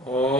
ओ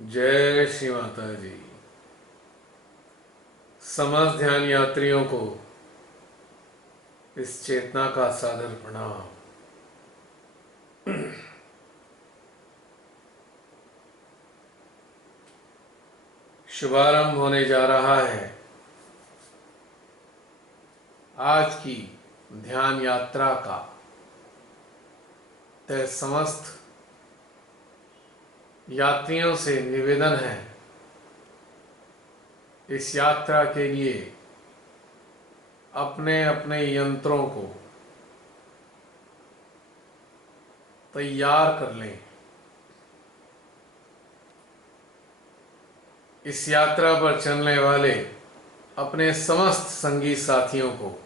जय श्री माता जी। समस्त ध्यान यात्रियों को इस चेतना का सादर प्रणाम। शुभारंभ होने जा रहा है आज की ध्यान यात्रा का। तय समस्त यात्रियों से निवेदन है, इस यात्रा के लिए अपने अपने यंत्रों को तैयार कर लें। इस यात्रा पर चलने वाले अपने समस्त संगी साथियों को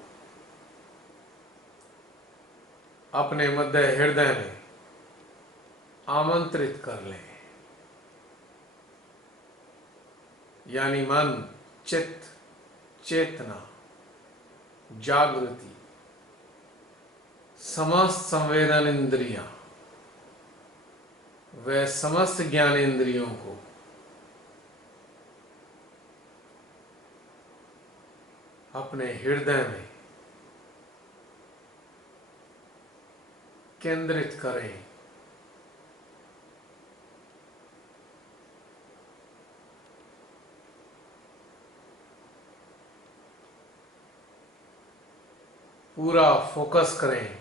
अपने मध्य हृदय में आमंत्रित कर लें। यानी मन, चित्त, चेतना, जागृति, समस्त संवेदन इंद्रियां व समस्त ज्ञान इंद्रियों को अपने हृदय में केंद्रित करें। पूरा फोकस करें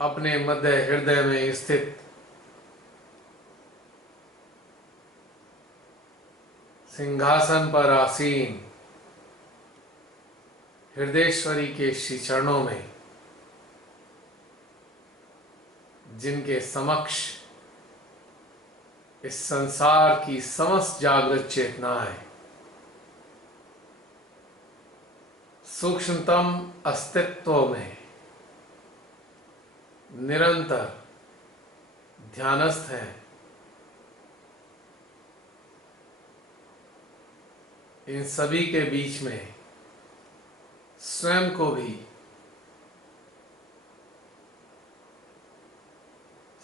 अपने मध्य हृदय में स्थित सिंहासन पर आसीन हृदयेश्वरी के श्री चरणों में, जिनके समक्ष इस संसार की समस्त जागृत चेतनाएं सूक्ष्मतम अस्तित्व में निरंतर ध्यानस्थ हैं। इन सभी के बीच में स्वयं को भी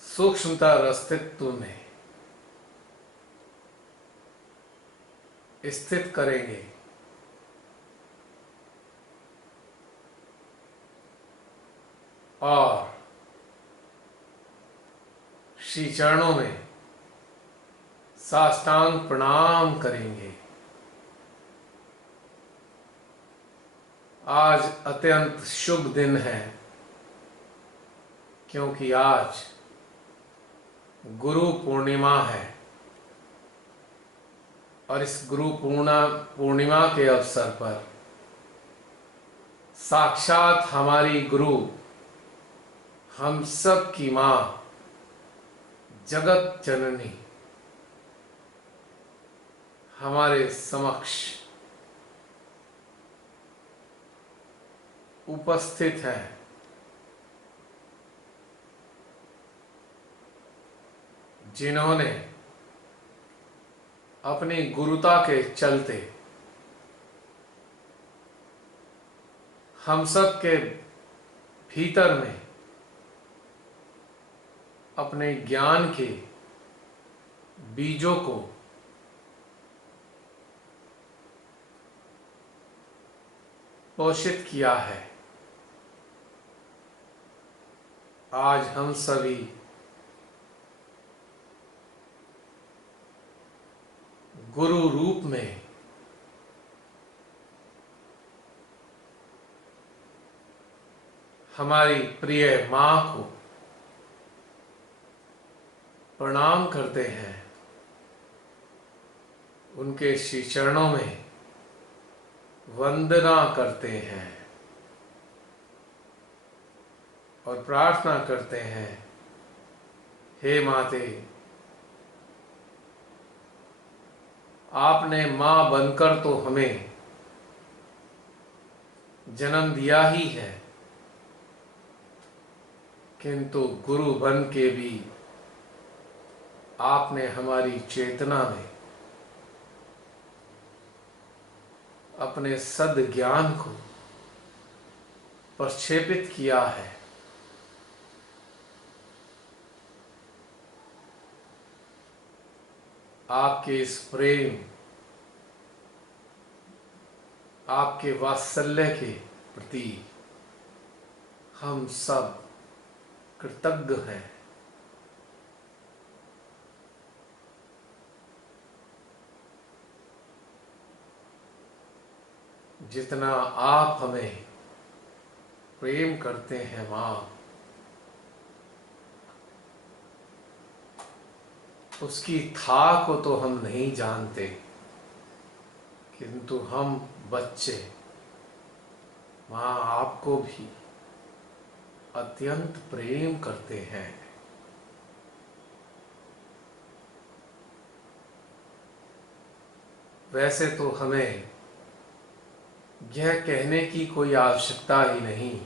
सूक्ष्मतर अस्तित्व में स्थित करेंगे और श्री चरणों में साष्टांग प्रणाम करेंगे। आज अत्यंत शुभ दिन है, क्योंकि आज गुरु पूर्णिमा है और इस गुरु पूर्णिमा के अवसर पर साक्षात हमारी गुरु, हम सब की मां, जगत जननी हमारे समक्ष उपस्थित है। जिन्होंने अपनी गुरुता के चलते हम सब के भीतर में अपने ज्ञान के बीजों को पोषित किया है। आज हम सभी गुरु रूप में हमारी प्रिय मां को प्रणाम करते हैं, उनके श्री चरणों में वंदना करते हैं और प्रार्थना करते हैं, हे माते, आपने मां बनकर तो हमें जन्म दिया ही है, किंतु गुरु बन के भी आपने हमारी चेतना में अपने सद ज्ञान को प्रक्षेपित किया है। आपके इस प्रेम, आपके वात्सल्य के प्रति हम सब कृतज्ञ हैं। जितना आप हमें प्रेम करते हैं मां, उसकी था को तो हम नहीं जानते, किंतु हम बच्चे मां आपको भी अत्यंत प्रेम करते हैं। वैसे तो हमें यह कहने की कोई आवश्यकता ही नहीं,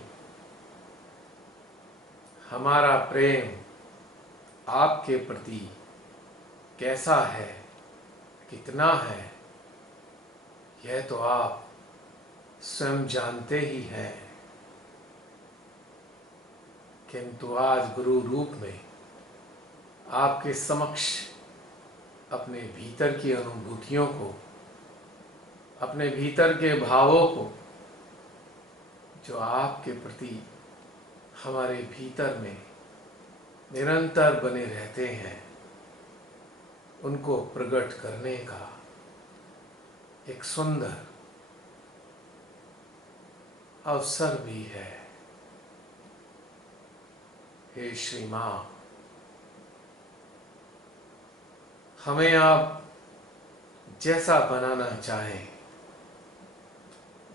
हमारा प्रेम आपके प्रति कैसा है, कितना है, यह तो आप स्वयं जानते ही हैं। किंतु आज गुरु रूप में आपके समक्ष अपने भीतर की अनुभूतियों को, अपने भीतर के भावों को, जो आपके प्रति हमारे भीतर में निरंतर बने रहते हैं, उनको प्रकट करने का एक सुंदर अवसर भी है। हे श्री मां, हमें आप जैसा बनाना चाहें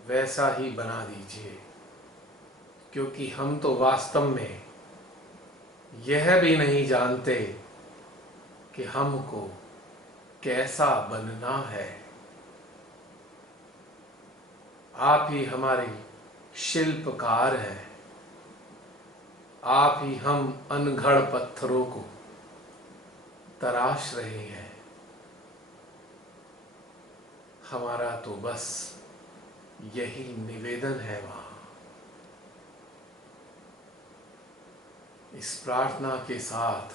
वैसा ही बना दीजिए, क्योंकि हम तो वास्तव में यह भी नहीं जानते कि हमको कैसा बनना है। आप ही हमारे शिल्पकार हैं, आप ही हम अनगढ़ पत्थरों को तराश रहे हैं। हमारा तो बस यही निवेदन है मां। इस प्रार्थना के साथ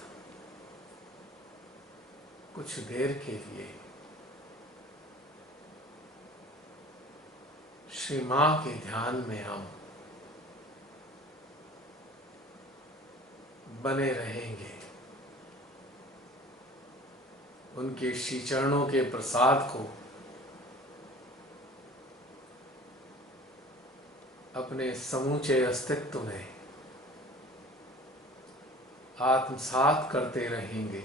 कुछ देर के लिए श्री मां के ध्यान में हम बने रहेंगे। उनके श्री चरणों के प्रसाद को अपने समूचे अस्तित्व में आत्मसात करते रहेंगे।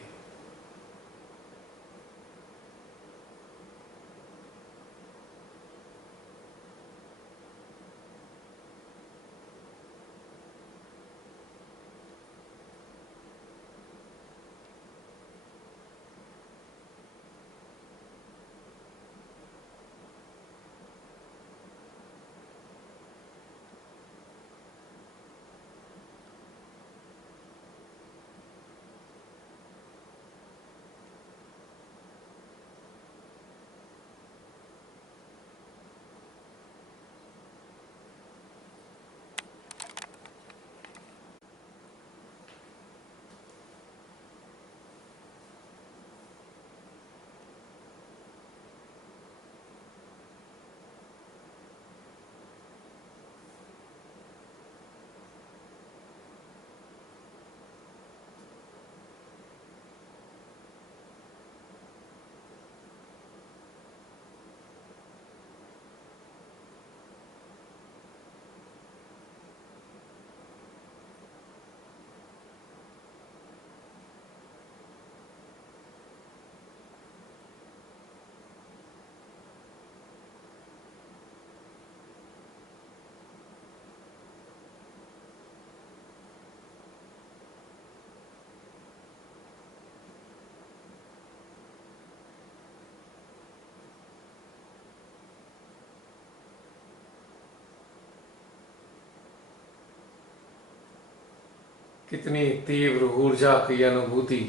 कितनी तीव्र ऊर्जा की अनुभूति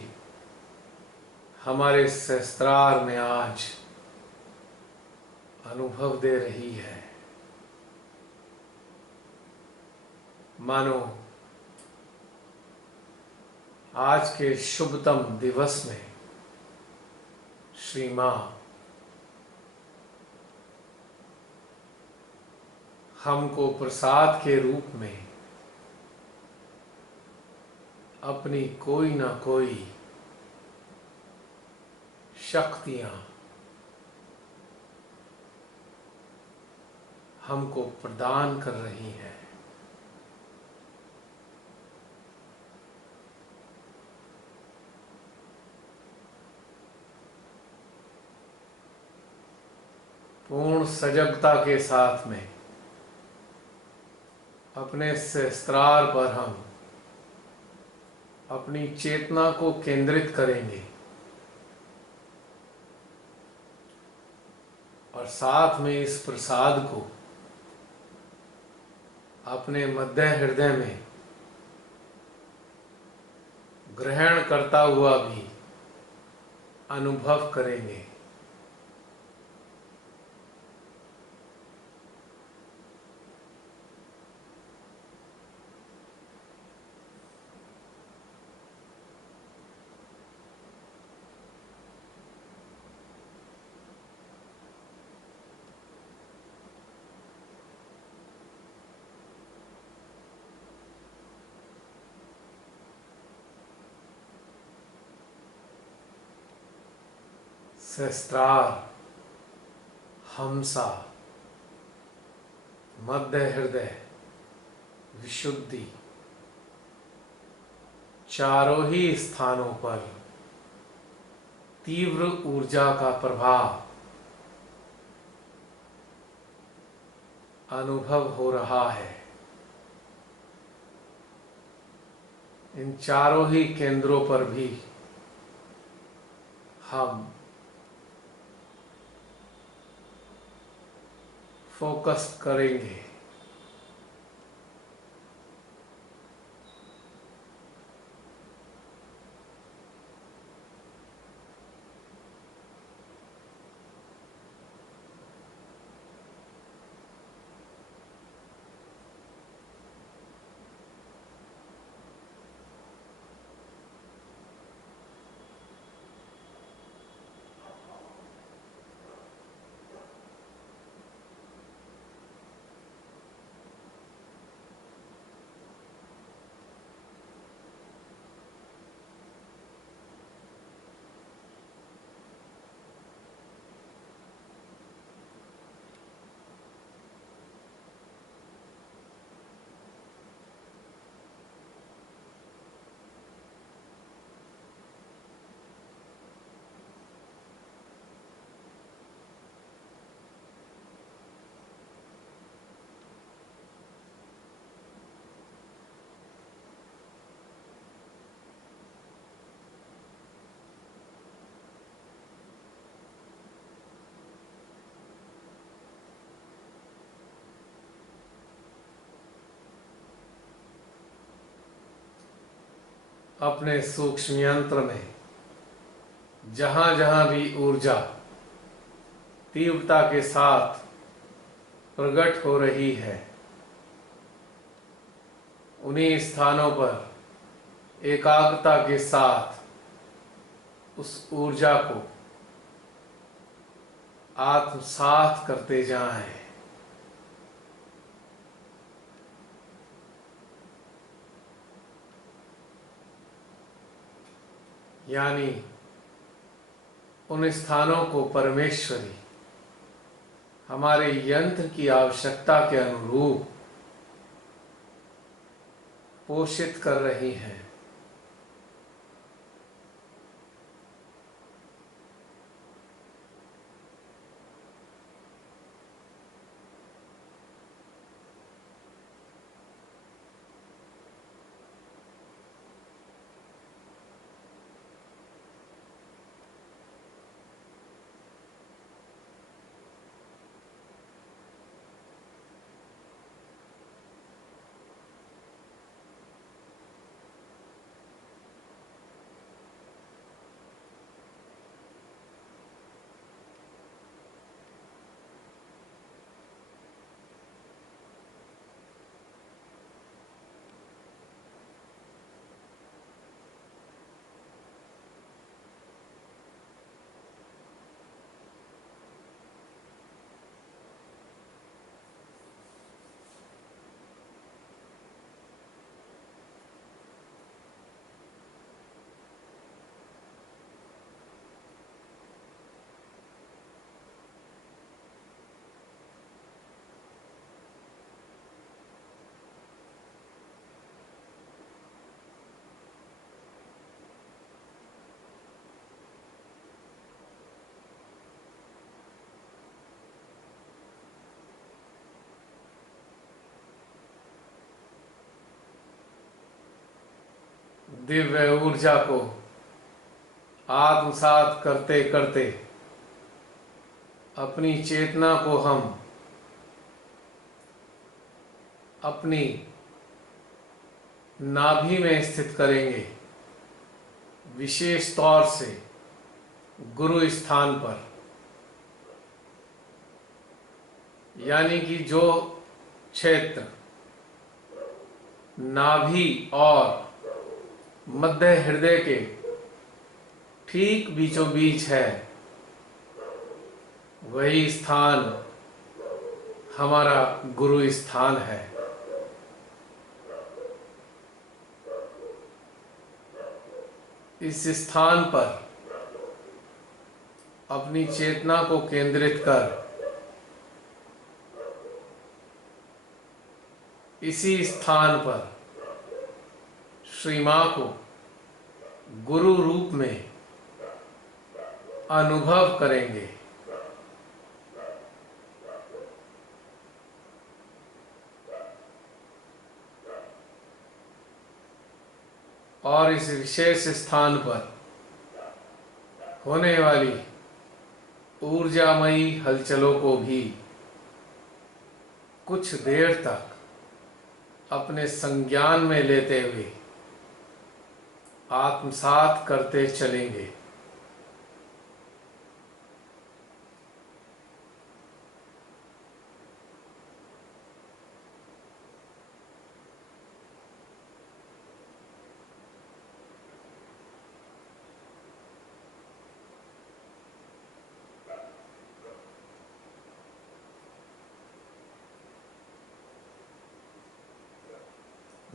हमारे सहस्त्रार में आज अनुभव दे रही है। मानो आज के शुभतम दिवस में श्री मां हमको प्रसाद के रूप में अपनी कोई ना कोई शक्तियां हमको प्रदान कर रही हैं। पूर्ण सजगता के साथ में अपने सहस्त्रार पर हम अपनी चेतना को केंद्रित करेंगे और साथ में इस प्रसाद को अपने मध्य हृदय में ग्रहण करता हुआ भी अनुभव करेंगे। सहस्त्रार, हमसा, मध्य हृदय, विशुद्धि, चारों ही स्थानों पर तीव्र ऊर्जा का प्रभाव अनुभव हो रहा है। इन चारों ही केंद्रों पर भी हम फोकस करेंगे। अपने सूक्ष्म यंत्र में जहां जहां भी ऊर्जा तीव्रता के साथ प्रकट हो रही है, उन्हीं स्थानों पर एकाग्रता के साथ उस ऊर्जा को आत्मसात करते जाएं। यानी उन स्थानों को परमेश्वरी हमारे यंत्र की आवश्यकता के अनुरूप पोषित कर रही हैं। दिव्य ऊर्जा को आत्मसात करते करते अपनी चेतना को हम अपनी नाभि में स्थित करेंगे, विशेष तौर से गुरु स्थान पर। यानी कि जो क्षेत्र नाभि और मध्य हृदय के ठीक बीचों बीच है, वही स्थान हमारा गुरु स्थान है। इस स्थान पर अपनी चेतना को केंद्रित कर इसी स्थान पर श्री मां को गुरु रूप में अनुभव करेंगे। और इस विशेष स्थान पर होने वाली ऊर्जामयी हलचलों को भी कुछ देर तक अपने संज्ञान में लेते हुए आत्मसात करते चलेंगे।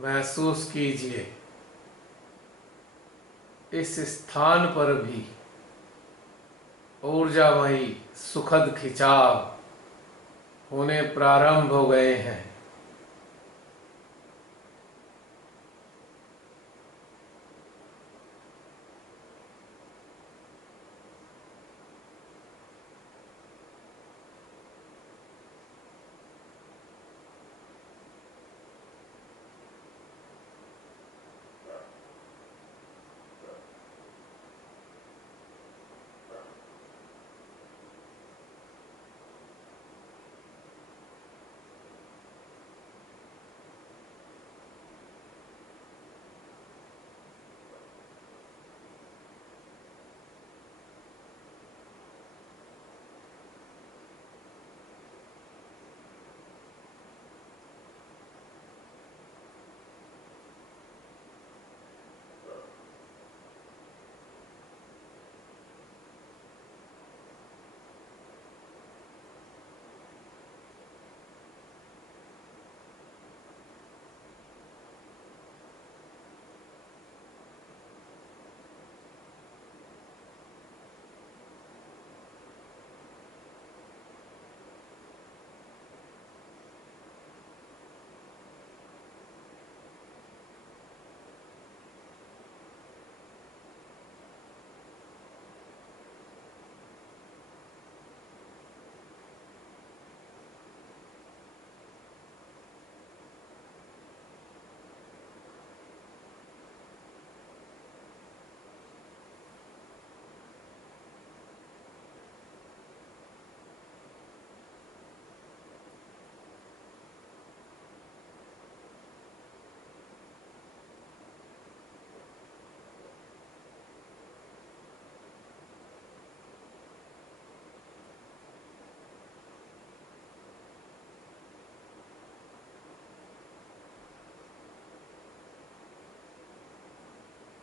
महसूस कीजिए इस स्थान पर भी ऊर्जामयी सुखद खिंचाव होने प्रारंभ हो गए हैं।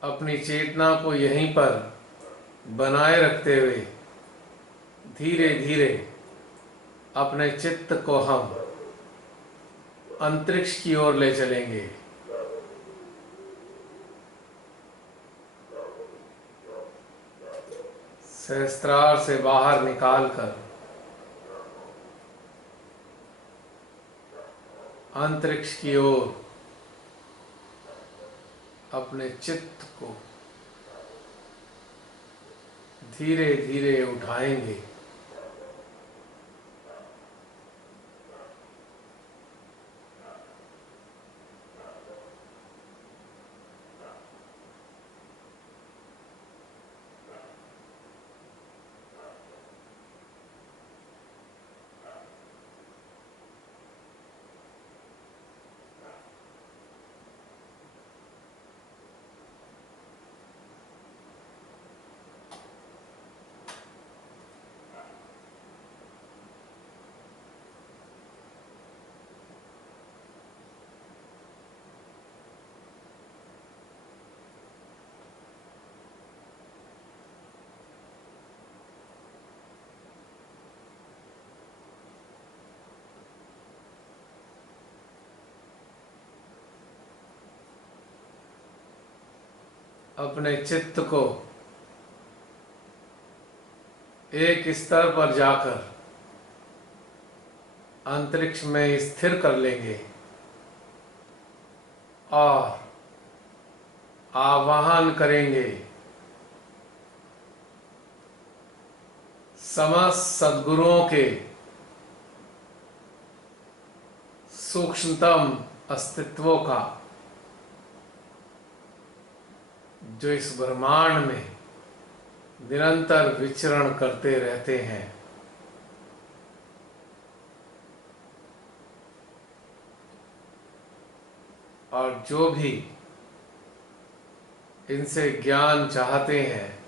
अपनी चेतना को यहीं पर बनाए रखते हुए धीरे धीरे अपने चित्त को हम अंतरिक्ष की ओर ले चलेंगे। सहस्त्रार से बाहर निकालकर अंतरिक्ष की ओर अपने चित्त को धीरे धीरे उठाएंगे। अपने चित्त को एक स्तर पर जाकर अंतरिक्ष में स्थिर कर लेंगे और आवाहन करेंगे समस्त सद्गुरुओं के सूक्ष्मतम अस्तित्वों का, जो इस ब्रह्मांड में निरंतर विचरण करते रहते हैं। और जो भी इनसे ज्ञान चाहते हैं,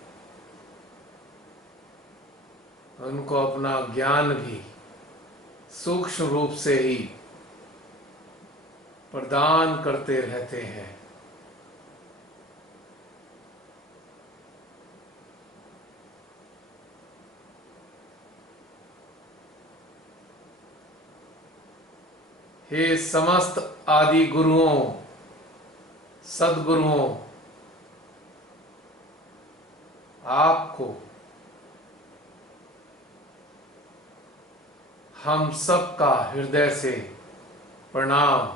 उनको अपना ज्ञान भी सूक्ष्म रूप से ही प्रदान करते रहते हैं। हे समस्त आदि गुरुओं, सद्गुरुओं, आपको हम सबका हृदय से प्रणाम।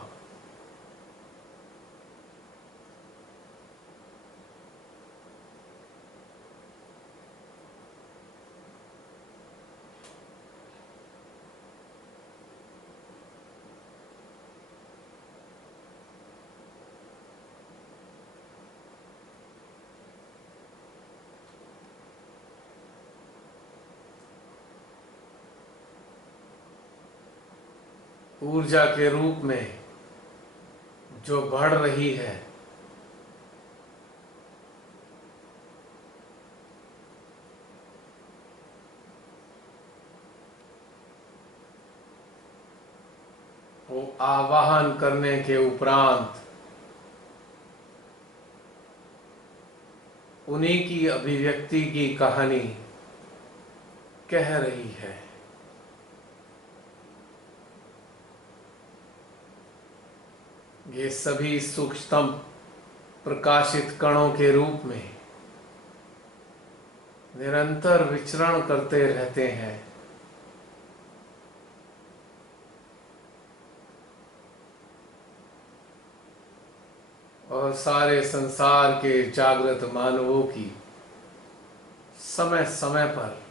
ऊर्जा के रूप में जो बढ़ रही है, वो आवाहन करने के उपरांत उन्हीं की अभिव्यक्ति की कहानी कह रही है। ये सभी सूक्ष्मतम प्रकाशित कणों के रूप में निरंतर विचरण करते रहते हैं। और सारे संसार के जागृत मानवों की समय समय पर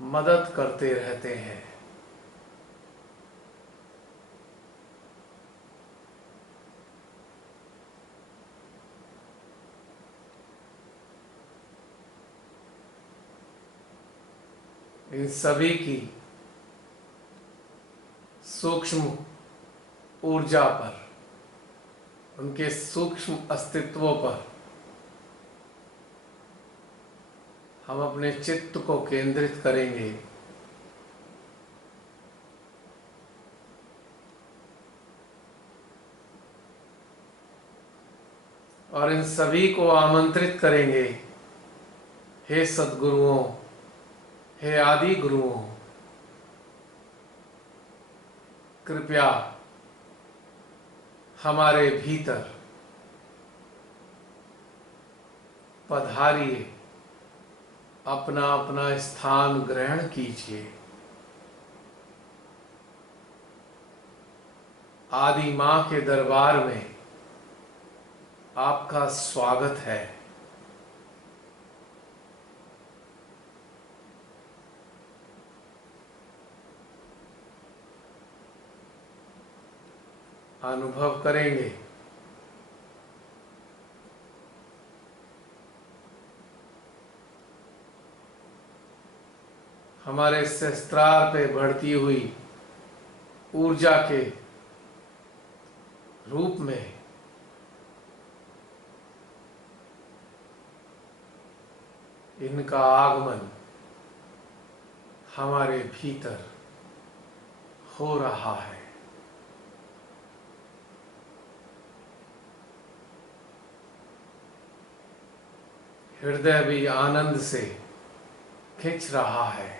मदद करते रहते हैं। इन सभी की सूक्ष्म ऊर्जा पर, उनके सूक्ष्म अस्तित्वों पर हम अपने चित्त को केंद्रित करेंगे और इन सभी को आमंत्रित करेंगे, हे सद्गुरुओं, हे आदि गुरुओं, कृपया हमारे भीतर पधारिए, अपना अपना स्थान ग्रहण कीजिए। आदि मां के दरबार में आपका स्वागत है। अनुभव करेंगे हमारे सहस्त्रार पे बढ़ती हुई ऊर्जा के रूप में इनका आगमन हमारे भीतर हो रहा है। हृदय भी आनंद से खिंच रहा है।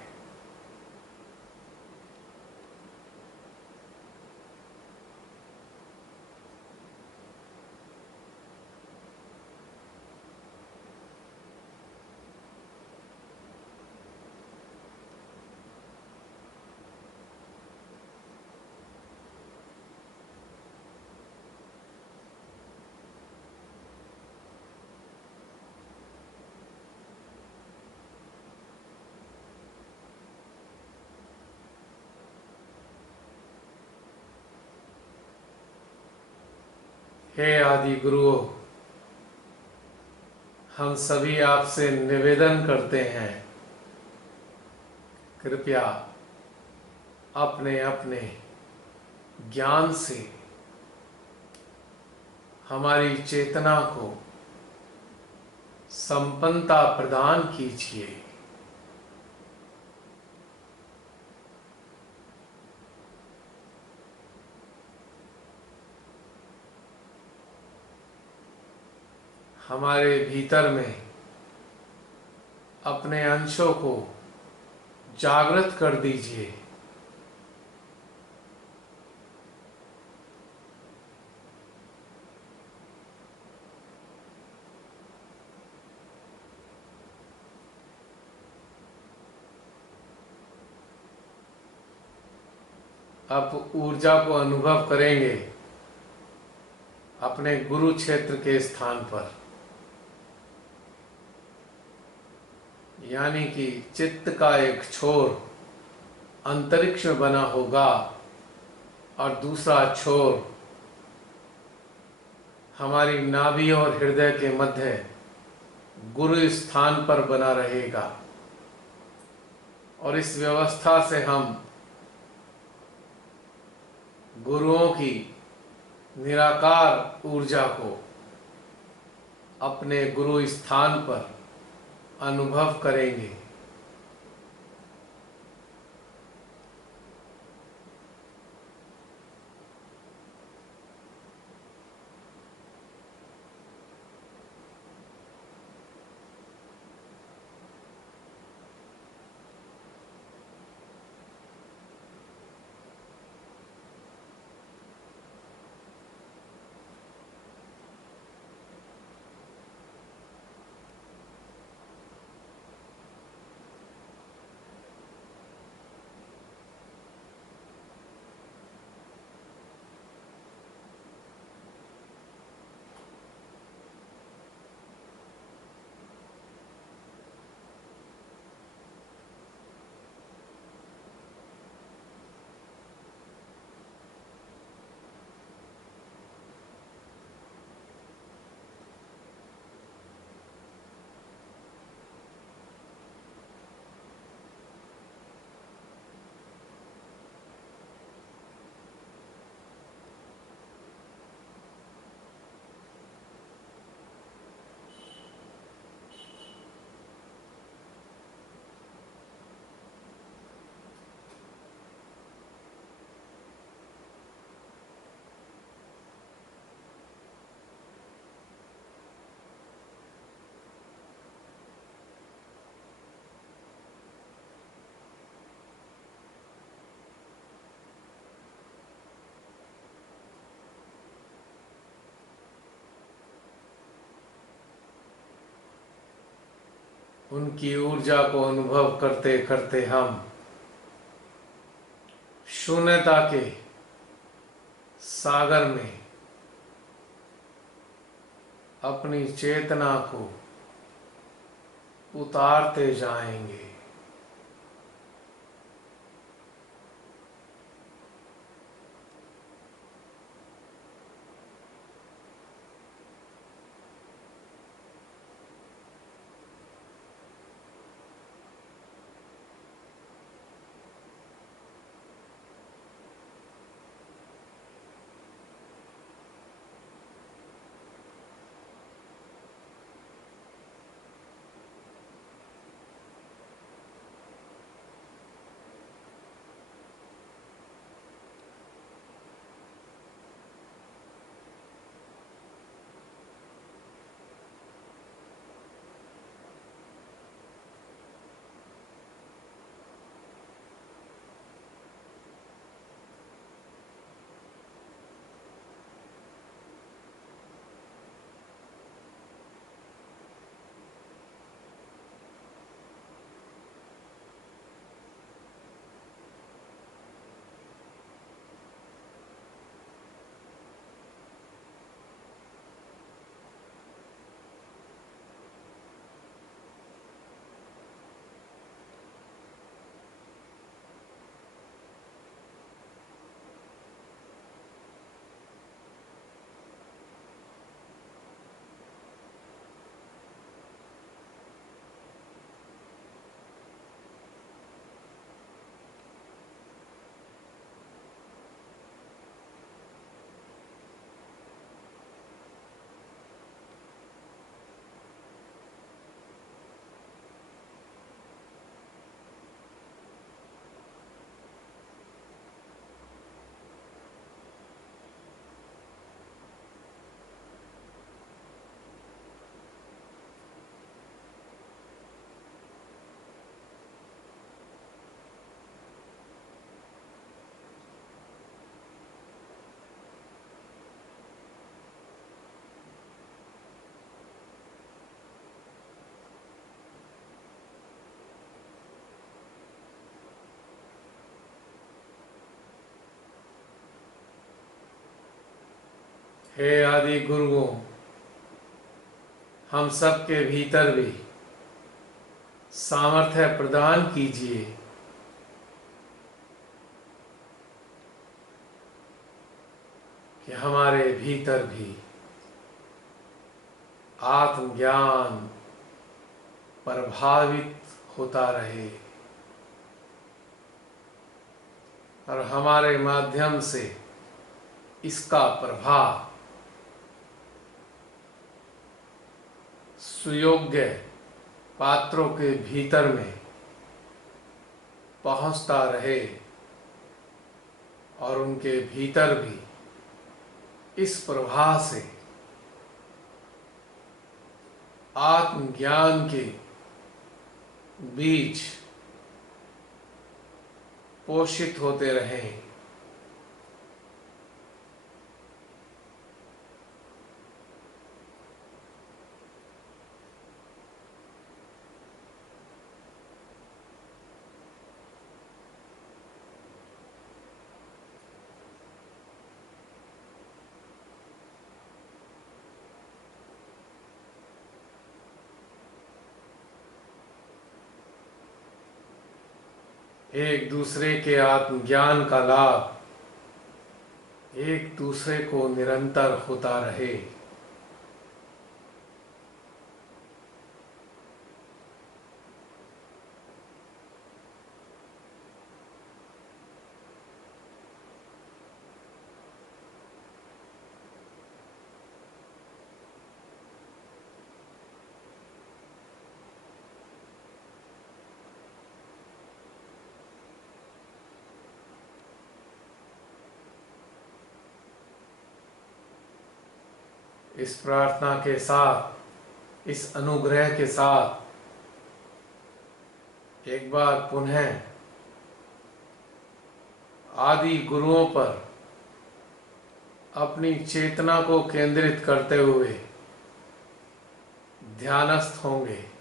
हे आदि गुरुओं, हम सभी आपसे निवेदन करते हैं, कृपया अपने अपने ज्ञान से हमारी चेतना को संपन्नता प्रदान कीजिए। हमारे भीतर में अपने अंशों को जागृत कर दीजिए। अब ऊर्जा को अनुभव करेंगे अपने गुरु क्षेत्र के स्थान पर, यानी कि चित्त का एक छोर अंतरिक्ष में बना होगा और दूसरा छोर हमारी नाभि और हृदय के मध्य गुरु स्थान पर बना रहेगा। और इस व्यवस्था से हम गुरुओं की निराकार ऊर्जा को अपने गुरु स्थान पर अनुभव करेंगे। उनकी ऊर्जा को अनुभव करते करते हम शून्यता के सागर में अपनी चेतना को उतारते जाएंगे। हे आदि गुरुओं, हम सब के भीतर भी सामर्थ्य प्रदान कीजिए कि हमारे भीतर भी आत्मज्ञान प्रभावित होता रहे और हमारे माध्यम से इसका प्रभाव सुयोग्य पात्रों के भीतर में पहुंचता रहे और उनके भीतर भी इस प्रवाह से आत्मज्ञान के बीज पोषित होते रहें। एक दूसरे के आत्मज्ञान का लाभ एक दूसरे को निरंतर होता रहे। इस प्रार्थना के साथ, इस अनुग्रह के साथ एक बार पुनः आदि गुरुओं पर अपनी चेतना को केंद्रित करते हुए ध्यानस्थ होंगे।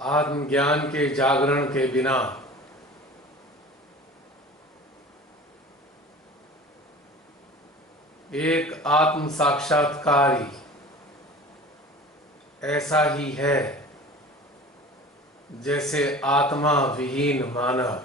आत्मज्ञान के जागरण के बिना एक आत्म साक्षात्कारी ऐसा ही है जैसे आत्मा विहीन मानव।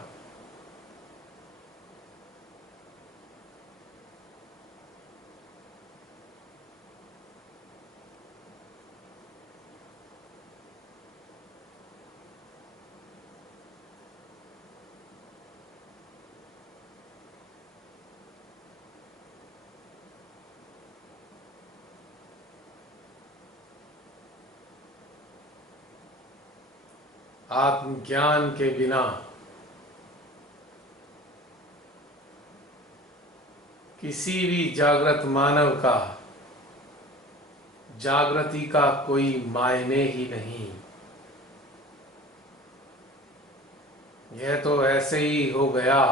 आत्मज्ञान के बिना किसी भी जागृत मानव का जागृति का कोई मायने ही नहीं। यह तो ऐसे ही हो गया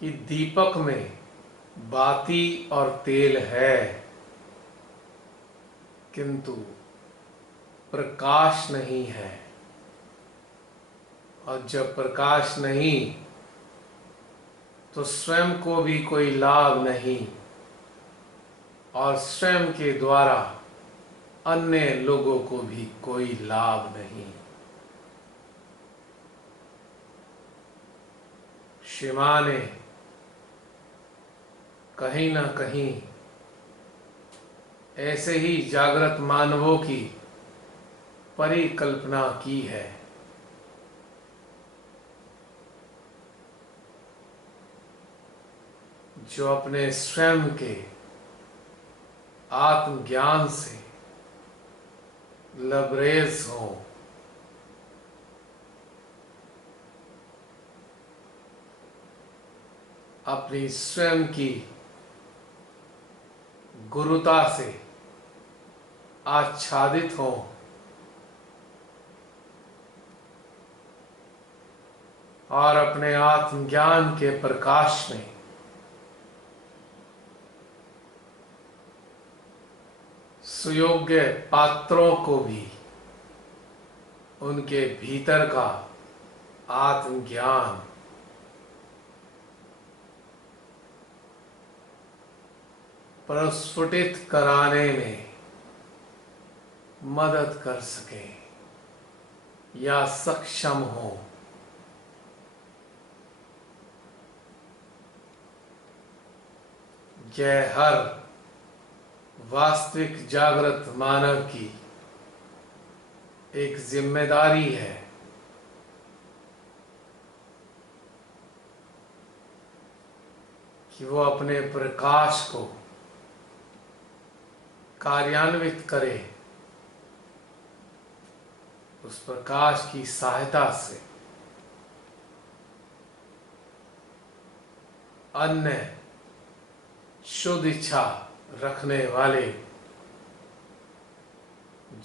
कि दीपक में बाती और तेल है, किंतु प्रकाश नहीं है। और जब प्रकाश नहीं तो स्वयं को भी कोई लाभ नहीं, और स्वयं के द्वारा अन्य लोगों को भी कोई लाभ नहीं। श्री मां ने कहीं न कहीं ऐसे ही जागृत मानवों की परिकल्पना की है। जो अपने स्वयं के आत्मज्ञान से लबरेज हो, अपनी स्वयं की गुरुता से आच्छादित हो, और अपने आत्मज्ञान के प्रकाश में सुयोग्य पात्रों को भी उनके भीतर का आत्मज्ञान प्रस्फुटित कराने में मदद कर सके या सक्षम हो। यह हर वास्तविक जागृत मानव की एक जिम्मेदारी है कि वो अपने प्रकाश को कार्यान्वित करे। उस प्रकाश की सहायता से अन्य शुद्ध इच्छा रखने वाले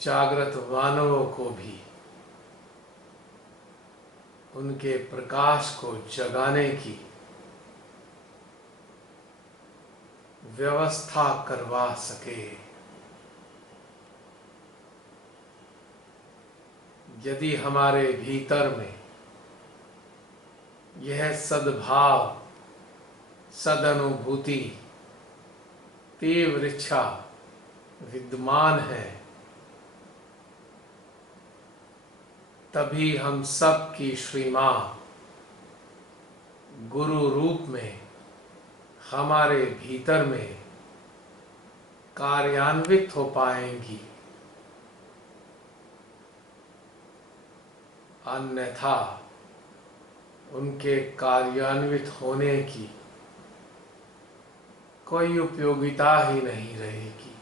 जागृत मानवों को भी उनके प्रकाश को जगाने की व्यवस्था करवा सके। यदि हमारे भीतर में यह सद्भाव, सदनुभूति, तीव्र इच्छा विद्यमान है, तभी हम सब की श्री मां गुरु रूप में हमारे भीतर में कार्यान्वित हो पाएंगी। अन्यथा उनके कार्यान्वित होने की कोई उपयोगिता ही नहीं रहेगी।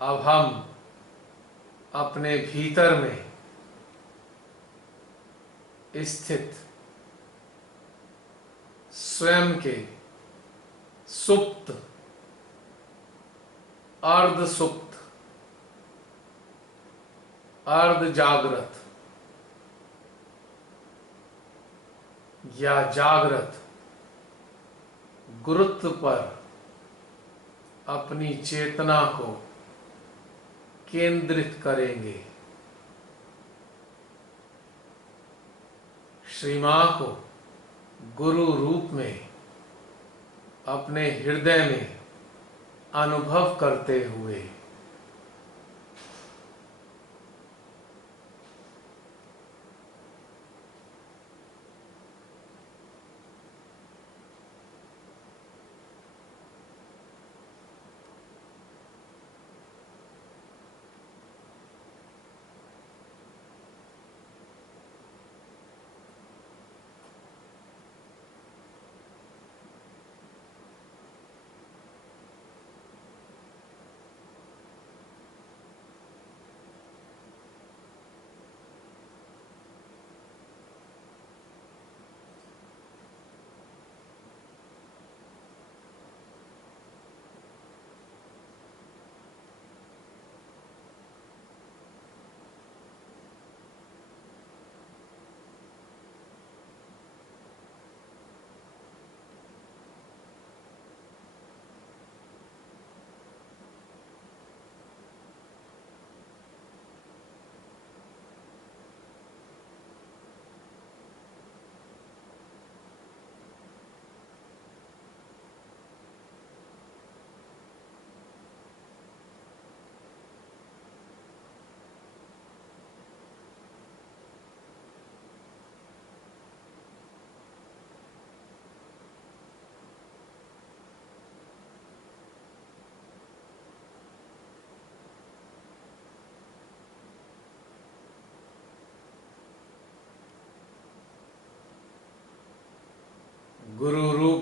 अब हम अपने भीतर में स्थित स्वयं के सुप्त, अर्ध सुप्त, अर्ध जागृत या जागृत गुरुत्व पर अपनी चेतना को केंद्रित करेंगे। श्री मां को गुरु रूप में अपने हृदय में अनुभव करते हुए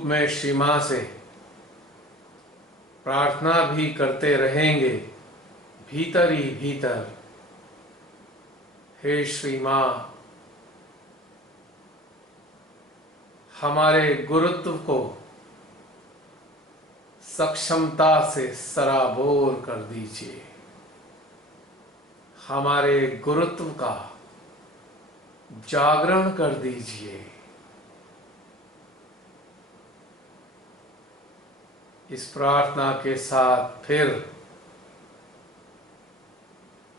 रूप में श्री मां से प्रार्थना भी करते रहेंगे भीतर ही भीतर। हे श्री मां, हमारे गुरुत्व को सक्षमता से सराबोर कर दीजिए। हमारे गुरुत्व का जागरण कर दीजिए। इस प्रार्थना के साथ फिर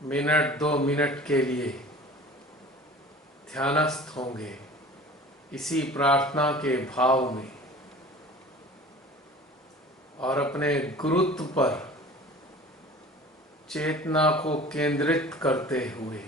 मिनट 2 मिनट के लिए ध्यानस्थ होंगे इसी प्रार्थना के भाव में और अपने गुरुत्व पर चेतना को केंद्रित करते हुए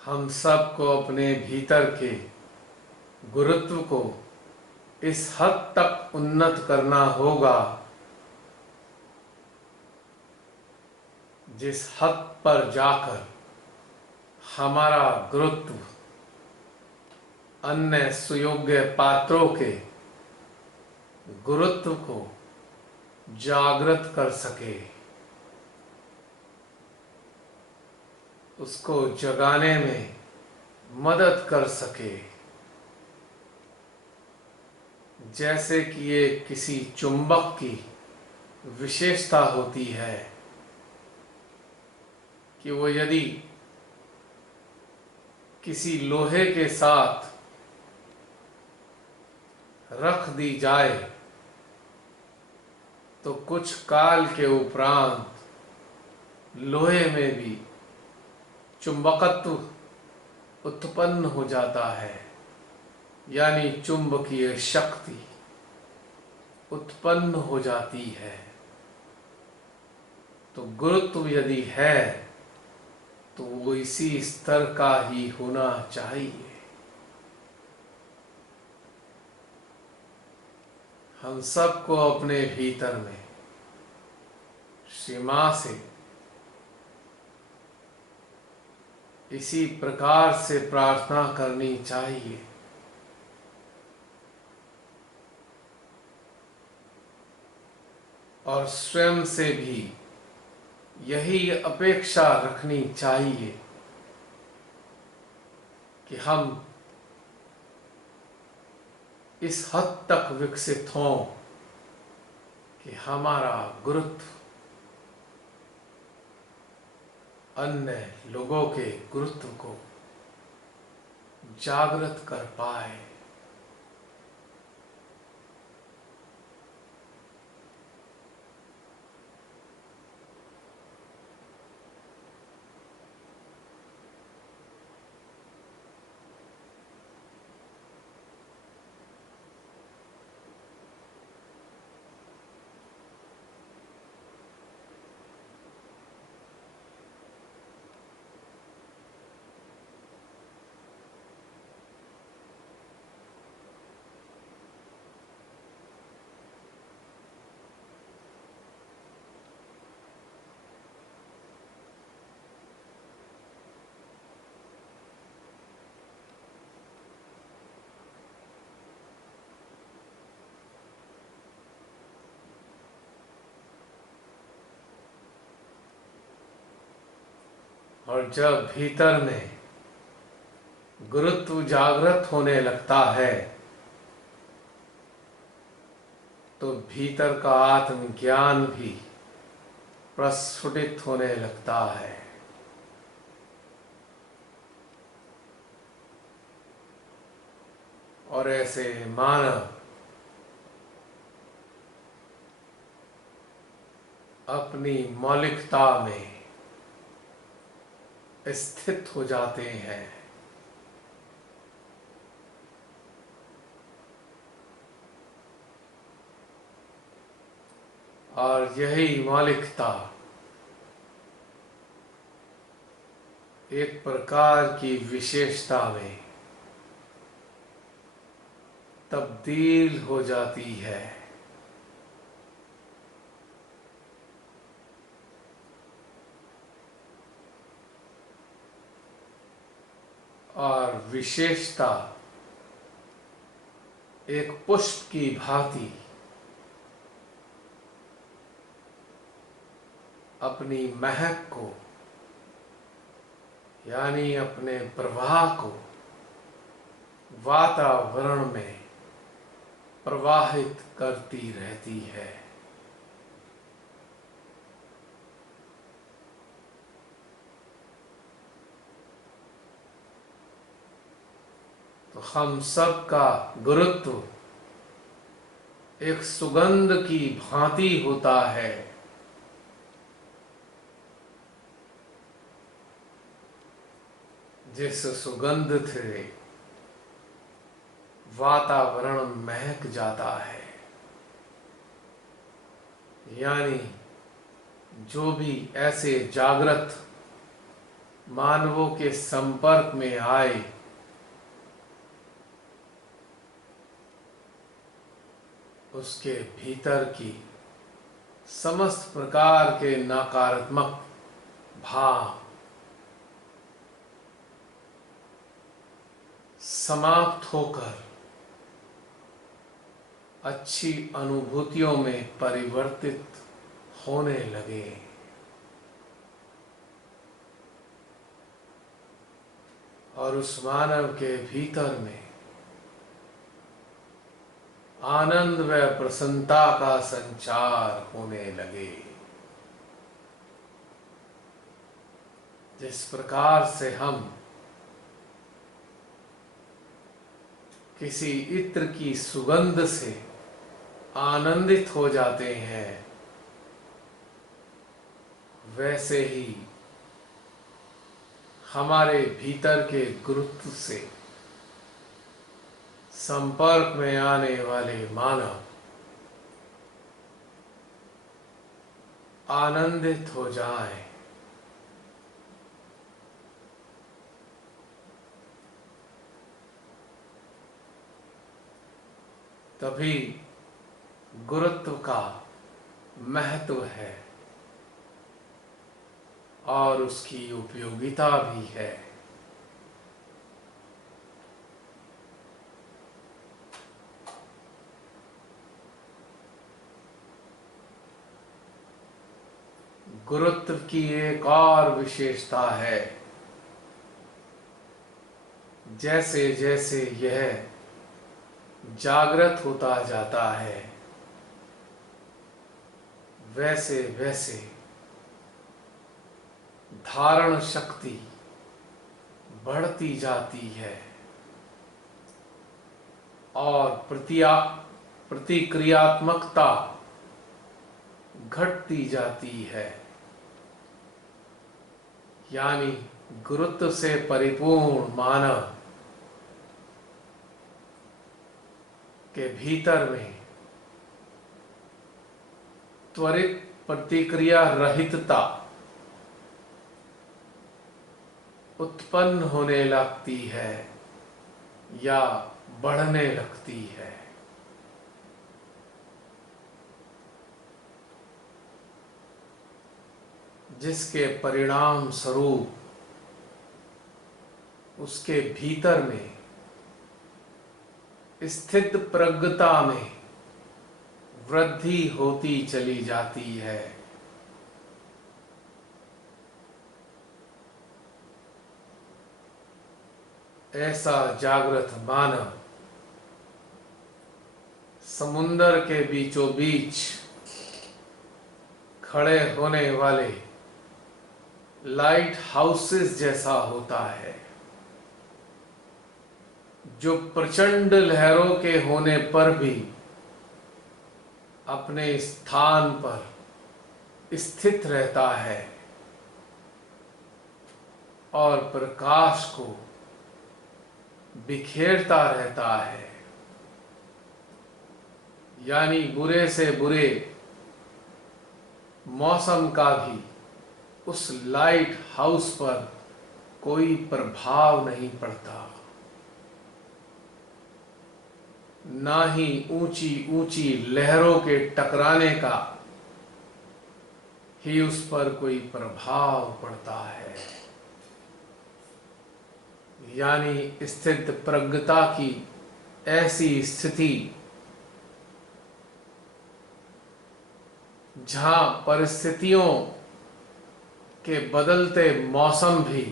हम सबको अपने भीतर के गुरुत्व को इस हद तक उन्नत करना होगा जिस हद पर जाकर हमारा गुरुत्व अन्य सुयोग्य पात्रों के गुरुत्व को जागृत कर सके, उसको जगाने में मदद कर सके। जैसे कि ये किसी चुंबक की विशेषता होती है कि वो यदि किसी लोहे के साथ रख दी जाए तो कुछ काल के उपरांत लोहे में भी चुंबकत्व उत्पन्न हो जाता है, यानी चुंबकीय शक्ति उत्पन्न हो जाती है। तो गुरुत्व यदि है तो वो इसी स्तर का ही होना चाहिए। हम सबको अपने भीतर में श्री मां से इसी प्रकार से प्रार्थना करनी चाहिए। और स्वयं से भी यही अपेक्षा रखनी चाहिए कि हम इस हद तक विकसित हों कि हमारा गुरुत्व अन्य लोगों के गुरुत्व को जागृत कर पाए। और जब भीतर में गुरुत्व जागृत होने लगता है तो भीतर का आत्मज्ञान भी प्रस्फुटित होने लगता है। और ऐसे मानव अपनी मौलिकता में स्थित हो जाते हैं। और यही मौलिकता एक प्रकार की विशेषता में तब्दील हो जाती है। और विशेषता एक पुष्प की भांति अपनी महक को यानी अपने प्रवाह को वातावरण में प्रवाहित करती रहती है। तो हम सब का गुरुत्व एक सुगंध की भांति होता है। जिस सुगंध से वातावरण महक जाता है। यानी जो भी ऐसे जागृत मानवों के संपर्क में आए उसके भीतर की समस्त प्रकार के नकारात्मक भाव समाप्त होकर अच्छी अनुभूतियों में परिवर्तित होने लगे। और उस मानव के भीतर में आनंद व प्रसन्नता का संचार होने लगे। जिस प्रकार से हम किसी इत्र की सुगंध से आनंदित हो जाते हैं, वैसे ही हमारे भीतर के गुरुत्व से संपर्क में आने वाले मानव आनंदित हो जाएं। तभी गुरुत्व का महत्व है और उसकी उपयोगिता भी है। गुरुत्व की एक और विशेषता है, जैसे जैसे यह जागृत होता जाता है वैसे वैसे धारण शक्ति बढ़ती जाती है और प्रतिक्रियात्मकता घटती जाती है। यानी गुरुत्व से परिपूर्ण मानव के भीतर में त्वरित प्रतिक्रिया रहितता उत्पन्न होने लगती है या बढ़ने लगती है। जिसके परिणाम स्वरूप उसके भीतर में स्थित प्रज्ञता में वृद्धि होती चली जाती है ऐसा जागृत मानव समुंदर के बीचों बीच खड़े होने वाले लाइट हाउसेस जैसा होता है, जो प्रचंड लहरों के होने पर भी अपने स्थान पर स्थित रहता है और प्रकाश को बिखेरता रहता है। यानी बुरे से बुरे मौसम का भी उस लाइट हाउस पर कोई प्रभाव नहीं पड़ता, ना ही ऊंची ऊंची लहरों के टकराने का ही उस पर कोई प्रभाव पड़ता है। यानी स्थित प्रज्ञता की ऐसी स्थिति जहां परिस्थितियों के बदलते मौसम भी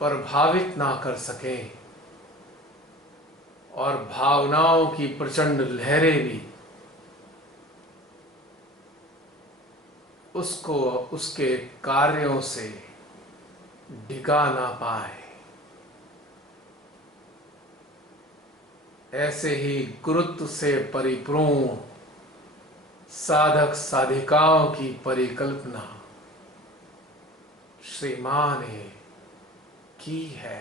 प्रभावित ना कर सकें और भावनाओं की प्रचंड लहरें भी उसको उसके कार्यों से डिगा ना पाए। ऐसे ही गुरुत्व से परिपूर्ण साधक साधिकाओं की परिकल्पना श्री मां ने की है।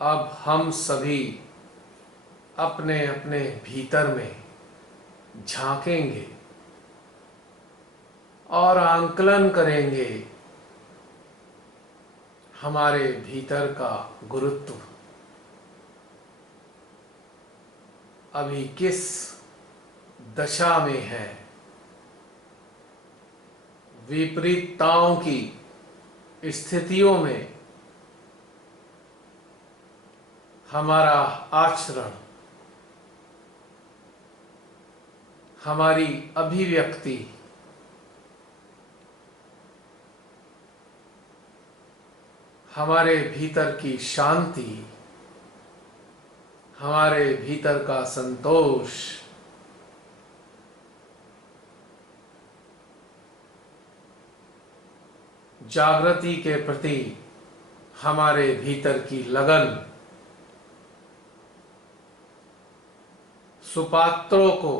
अब हम सभी अपने अपने भीतर में झांकेंगे और आंकलन करेंगे हमारे भीतर का गुरुत्व अभी किस दशा में है। विपरीतताओं की स्थितियों में हमारा आचरण, हमारी अभिव्यक्ति हमारे भीतर की शांति, हमारे भीतर का संतोष, जागृति के प्रति हमारे भीतर की लगन, सुपात्रों को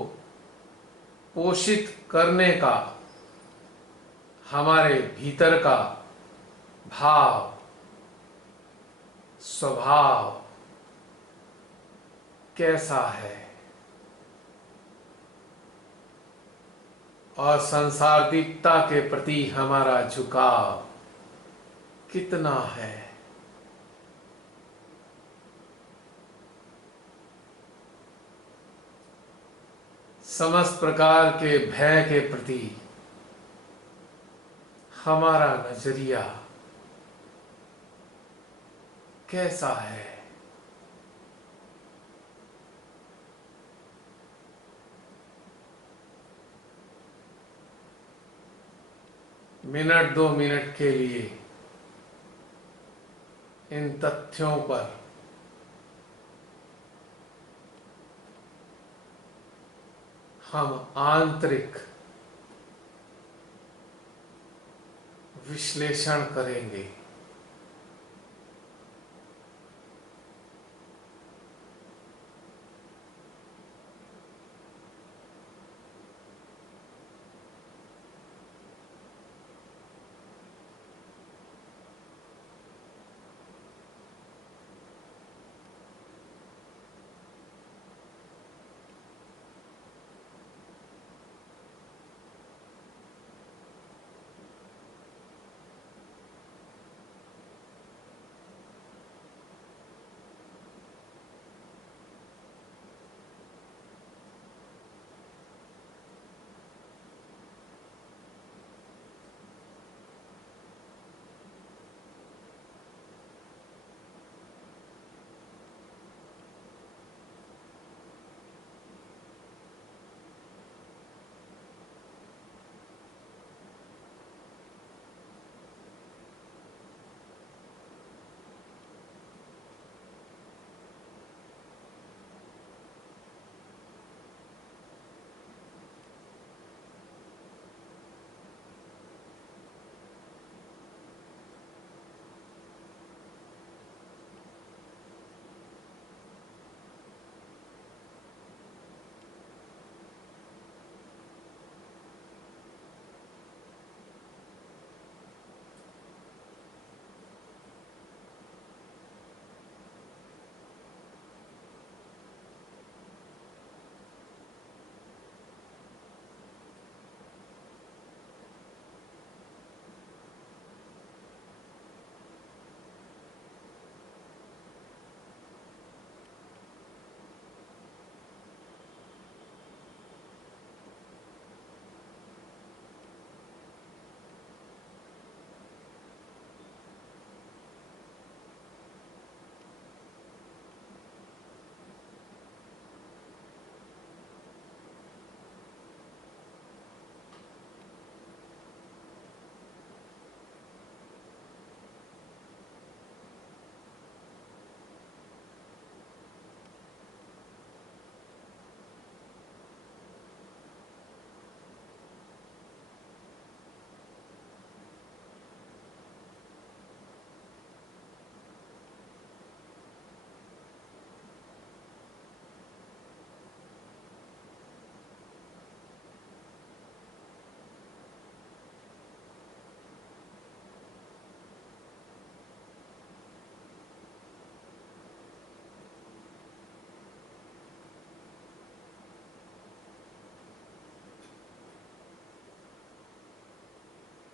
पोषित करने का हमारे भीतर का भाव, स्वभाव कैसा है और सांसारिकता के प्रति हमारा झुकाव कितना है। समस्त प्रकार के भय के प्रति हमारा नजरिया कैसा है। मिनट 2 मिनट के लिए इन तथ्यों पर हम आंतरिक विश्लेषण करेंगे।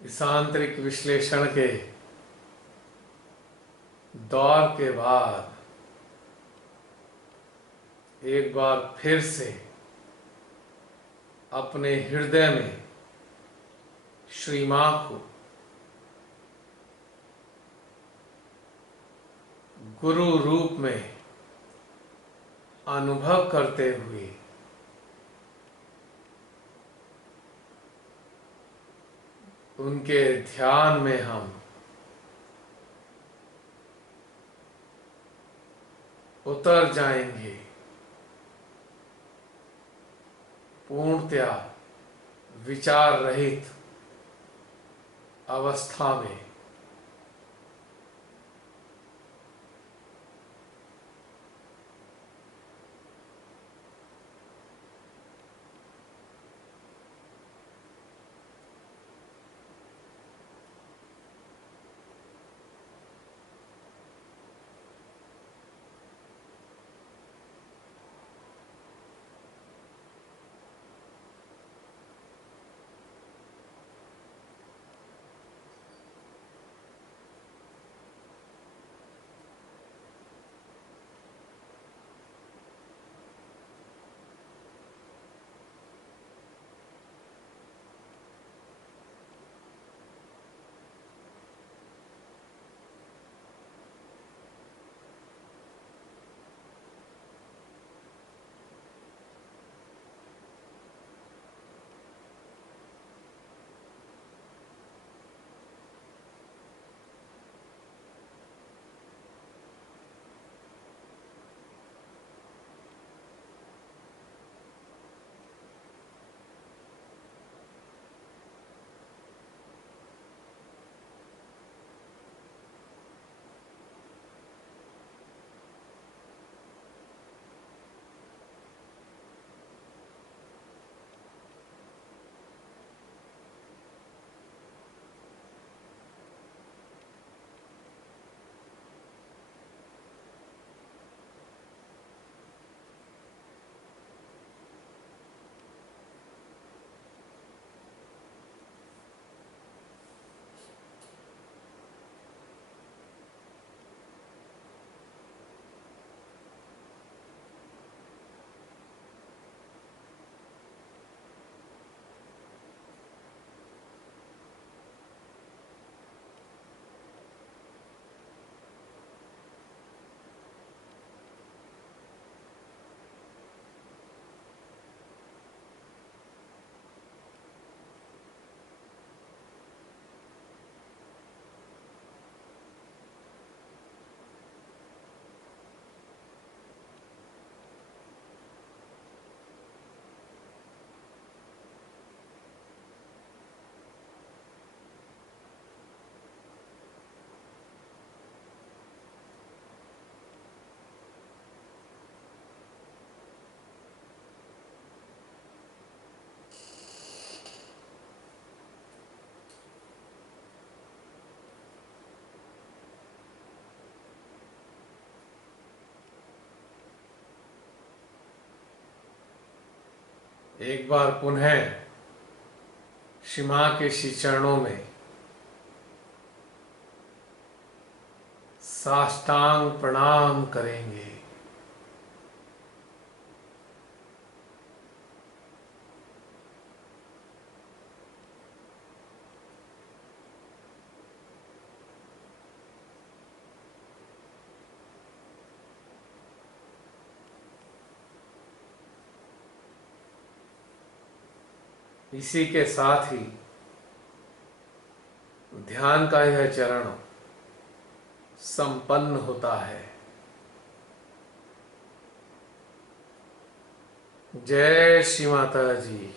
इस आंतरिक विश्लेषण के दौर के बाद एक बार फिर से अपने हृदय में श्री मां को गुरु रूप में अनुभव करते हुए उनके ध्यान में हम उतर जाएंगे, पूर्णतया विचार रहित अवस्था में। एक बार पुनः श्री मां के श्री चरणों में साष्टांग प्रणाम करेंगे। इसी के साथ ही ध्यान का यह चरण संपन्न होता है। जय श्री माता जी।